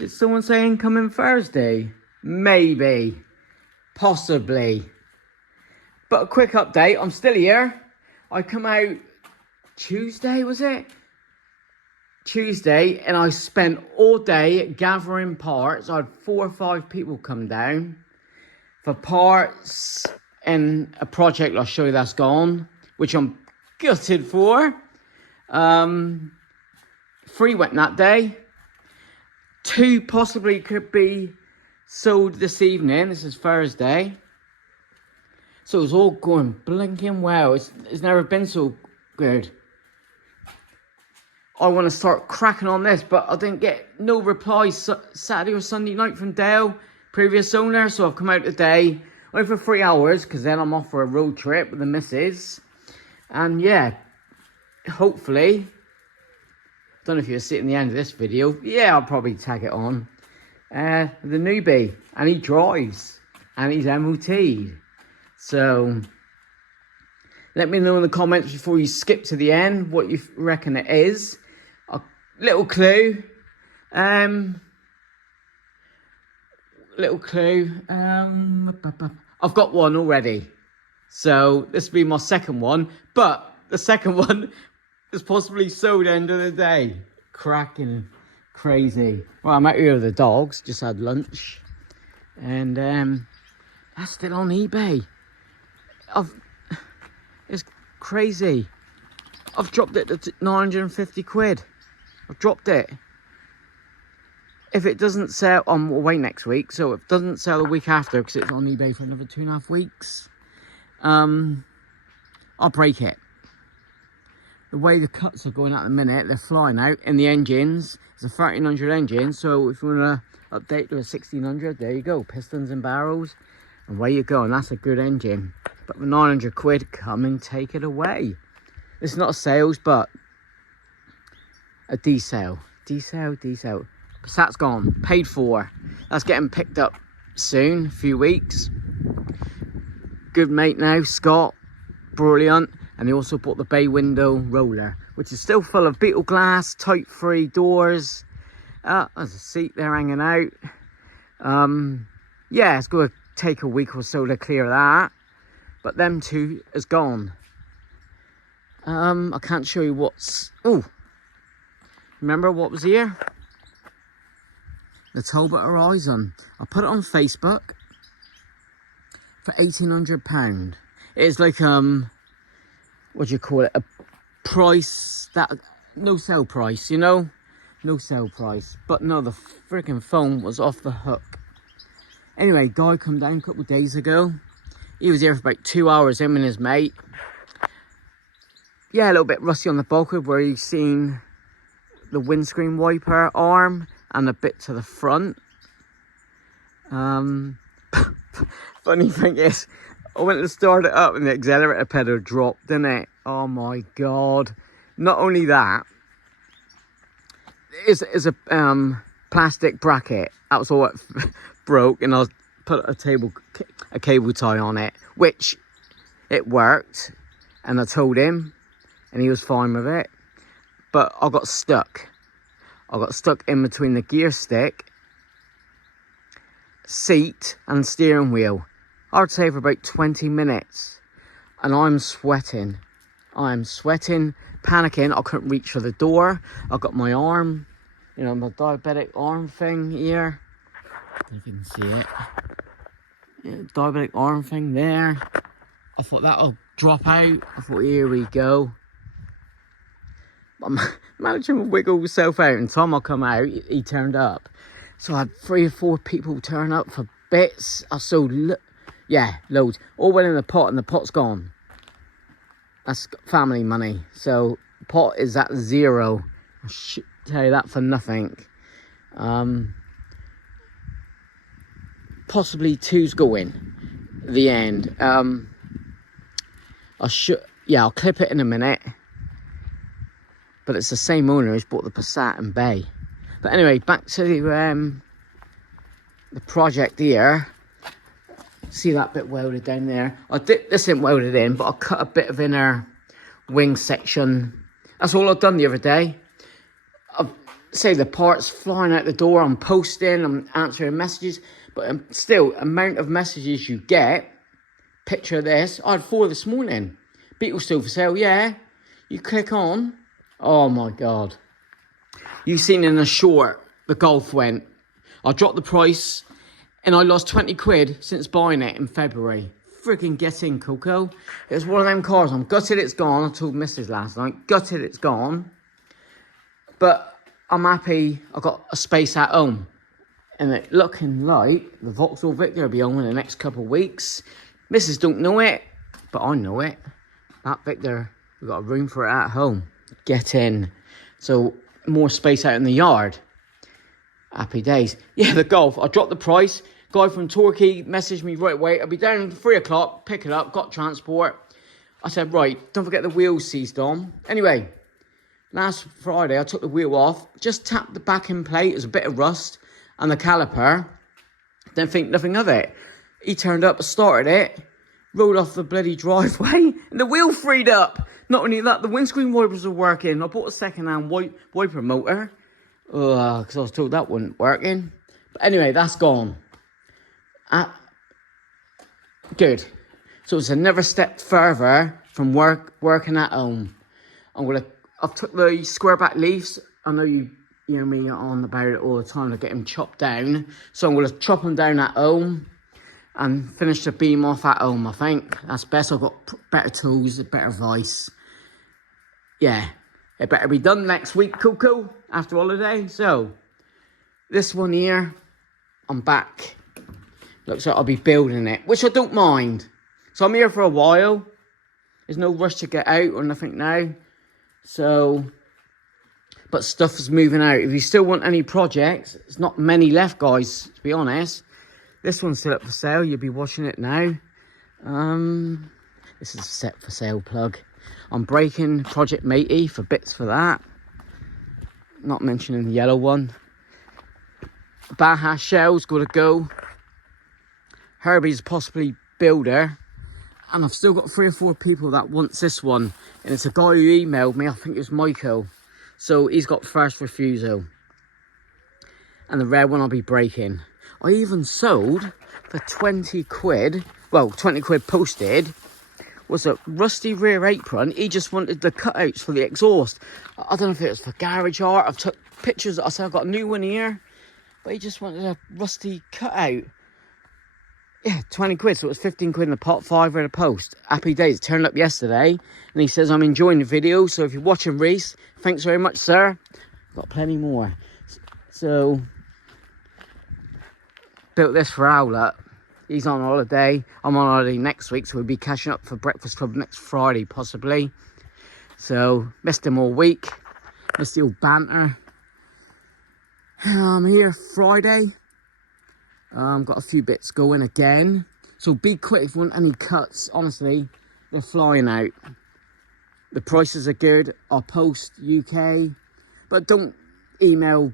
Did someone say incoming Thursday? Maybe. Possibly. But a quick update, I'm still here. I come out Tuesday, was it? Tuesday, and I spent all day gathering parts. I had 4 or 5 people come down for parts and a project I'll show you that's gone, which I'm gutted for. 3 went that day. 2 possibly could be sold this evening. This is Thursday. So it's all going blinking well. It's never been so good. I want to start cracking on this, but I didn't get no replies Saturday or Sunday night from Dale, previous owner. So I've come out today, only for 3 hours, because then I'm off for a road trip with the missus. And yeah, hopefully, don't know if you'll see it in the end of this video. Yeah, I'll probably tag it on. The newbie, and he drives, and he's MOT'd. So let me know in the comments before you skip to the end what you reckon it is. A little clue. I've got one already. So this will be my second one. But the second one is possibly sold end of the day. Cracking crazy. Well, I'm out here with the dogs. Just had lunch. And that's still on eBay. It's crazy. I've dropped it to 950 quid. I've dropped it. If it doesn't sell, I'm away next week, so if it doesn't sell the week after, because it's on eBay for another 2.5 weeks, I'll break it. The way the cuts are going at the minute, they're flying out in the engines. It's a 1300 engine, so if you want to update to a 1600, there you go. Pistons and barrels, and away you go, and that's a good engine. But for 900 quid, come and take it away. It's not a sales, but a desale. Desale. Passat's gone, paid for. That's getting picked up soon, a few weeks. Good mate now, Scott, brilliant. And he also bought the bay window roller, which is still full of beetle glass, type 3 doors. There's a seat there hanging out. Yeah, it's going to take a week or so to clear that. But them 2 is gone. I can't show you what's... Oh, remember what was here? The Talbot Horizon. I put it on Facebook for £1,800. It's like what do you call it? A price that no sale price, you know, no sale price. But no, the freaking phone was off the hook. Anyway, guy come down a couple of days ago. He was here for about 2 hours, him and his mate. Yeah, a little bit rusty on the bulkhead where you've seen the windscreen wiper arm and a bit to the front. Funny thing is, I went to start it up and the accelerator pedal dropped, didn't it? Oh my god. Not only that, it's a plastic bracket. That was all it broke, and I put a cable tie on it, which it worked, and I told him, and he was fine with it. But I got stuck. I got stuck in between the gear stick, seat, and steering wheel. I would say for about 20 minutes. And I'm sweating. I'm sweating, panicking. I couldn't reach for the door. I got my arm, you know, my diabetic arm thing here. You can see it. Yeah, diabetic arm thing there. I thought that'll drop out. I thought, here we go. Managing to wiggle himself out, and Tom will come out. He turned up, so I had 3 or 4 people turn up for bits. I sold, yeah, loads. All went in the pot, and the pot's gone. That's family money, so the pot is at 0. I should tell you that for nothing. Possibly 2's going. The end. I'll clip it in a minute. But it's the same owner who's bought the Passat and Bay. But anyway, back to the project here. See that bit welded down there? This isn't welded in, but I cut a bit of inner wing section. That's all I've done the other day. say the parts flying out the door. I'm posting, I'm answering messages, but still, amount of messages you get. Picture this. I had 4 this morning. Beetle still for sale. Yeah. You click on. Oh my God. You've seen in a short, the Golf went. I dropped the price and I lost 20 quid since buying it in February. Freaking get in, Coco. It's one of them cars. I'm gutted it's gone. I told Mrs. last night. Gutted it's gone. But I'm happy I got a space at home. And it looking like the Vauxhall Victor will be home in the next couple of weeks. Mrs. don't know it, but I know it. That Victor, we've got a room for it at home. Get in. So, more space out in the yard. Happy days. Yeah, the Golf. I dropped the price. Guy from Torquay messaged me right away. I'll be down at 3 o'clock. Pick it up. Got transport. I said, right, don't forget the wheels seized on. Anyway, last Friday, I took the wheel off. Just tapped the backing plate. There's a bit of rust. And the caliper. Didn't think nothing of it. He turned up, started it, rolled off the bloody driveway, and the wheel freed up. Not only that, the windscreen wipers are working. I bought a second-hand wiper motor, because I was told that wasn't working. But anyway, that's gone. Good. So it's another step further from working at home. I've took the square back leaves. I know you hear me on about it all the time to get them chopped down. So I'm going to chop them down at home. And finish the beam off at home, I think. That's best. I've got better tools, better vice. Yeah. It better be done next week, Coco, after holiday. So, this one here, I'm back. Looks like I'll be building it, which I don't mind. So, I'm here for a while. There's no rush to get out or nothing now. So, but stuff is moving out. If you still want any projects, there's not many left, guys, to be honest. This one's still up for sale. You'll be watching it now. This is a set for sale plug. I'm breaking Project Matey for bits for that. Not mentioning the yellow one. Baja Shell's got to go. Herbie's possibly builder. And I've still got 3 or 4 people that wants this one. And it's a guy who emailed me. I think it was Michael. So he's got first refusal. And the red one I'll be breaking. I even sold for 20 quid, well, 20 quid posted, was a rusty rear apron. He just wanted the cutouts for the exhaust. I don't know if it was for garage art. I've took pictures. I said I've got a new one here, but he just wanted a rusty cutout. Yeah, 20 quid, so it was 15 quid in the pot, 5 in the post. Happy days. It turned up yesterday, and he says, I'm enjoying the video, so if you're watching, Reese, thanks very much, sir. Got plenty more. So, built this for Owlet. He's on holiday. I'm on holiday next week, so we'll be catching up for Breakfast Club next Friday, possibly. So, missed him all week. Missed the old banter. I'm here Friday. Got a few bits going again. So be quick if you want any cuts. Honestly, they're flying out. The prices are good. I'll post UK. But don't email.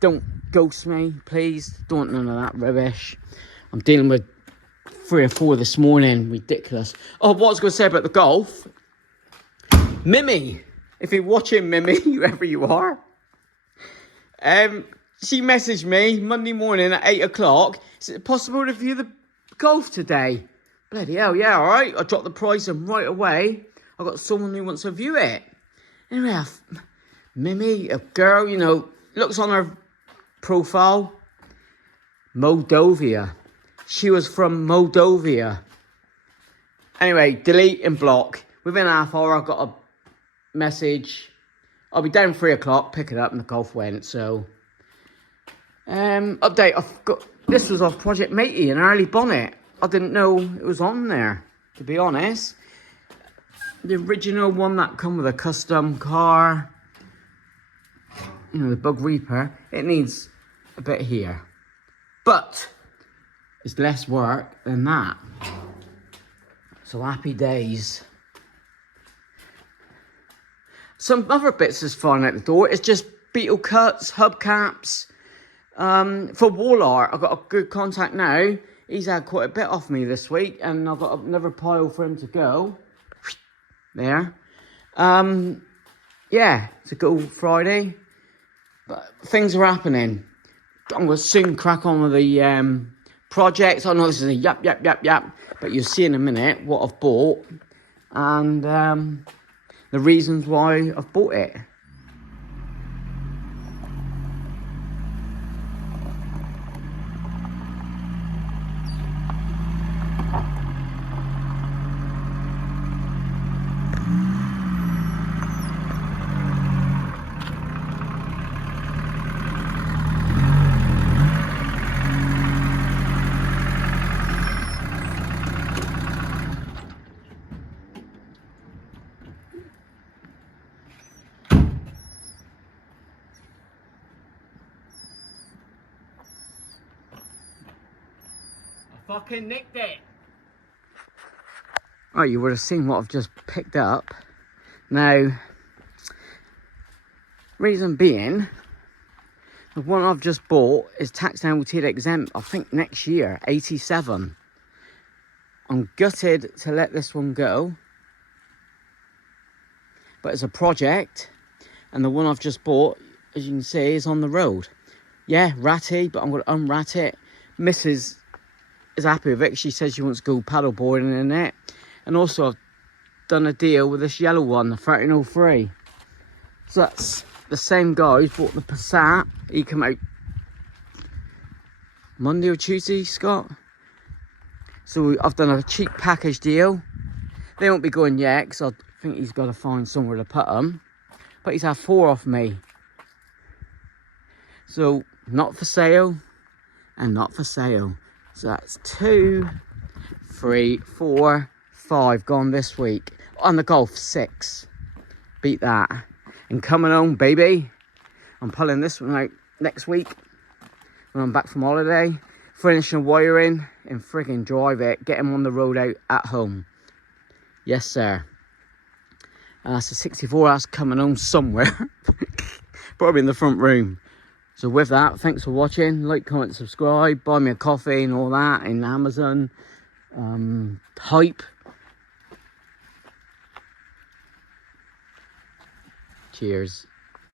Don't ghost me, please. Don't none of that rubbish. I'm dealing with 3 or 4 this morning. Ridiculous. Oh, what I was going to say about the Golf. Mimi. If you're watching, Mimi, whoever you are. She messaged me Monday morning at 8 o'clock. Is it possible to view the Golf today? Bloody hell, yeah, all right. I dropped the price and right away I got someone who wants to view it. Anyway, Mimi, a girl, you know, looks on her profile. Moldova. She was from Moldova. Anyway, delete and block. Within half hour, I got a message. I'll be down 3 o'clock, pick it up, and the Golf went, so... update, I've got... This was off Project Matey, an early bonnet. I didn't know it was on there, to be honest. The original one that come with a custom car. You know, the Bug Reaper. It needs a bit here. But, it's less work than that. So, happy days. Some other bits is flying out the door. It's just beetle cuts, hubcaps. For wall art, I've got a good contact now. He's had quite a bit off me this week, and I've got another pile for him to go. There. Yeah, to go Friday. But things are happening. I'm going to soon crack on with the projects. I know this is a yap, but you'll see in a minute what I've bought and the reasons why I've bought it. Fucking nicked it. Oh, you would have seen what I've just picked up. Now, reason being, the one I've just bought is tax and MOT exempt, I think next year, 87. I'm gutted to let this one go, but it's a project, and the one I've just bought, as you can see, is on the road. Yeah, ratty, but I'm going to unrat it. Mrs. is happy with it. She says she wants to go paddleboarding in it. And also I've done a deal with this yellow one, the 1303. So that's the same guy who's bought the Passat. He came out Monday or Tuesday, Scott. So I've done a cheap package deal. They won't be going yet because I think he's got to find somewhere to put them. But he's had 4 off me. So not for sale and not for sale. So that's 2, 3, 4, 5 gone this week. On the Golf, 6. Beat that. And coming home, baby. I'm pulling this one out next week when I'm back from holiday. Finishing wiring and frigging drive it. Get him on the road out at home. Yes, sir. That's a 64 hours coming home somewhere. Probably in the front room. So with that, thanks for watching. Like, comment, subscribe. Buy me a coffee and all that in Amazon. Hype. Cheers.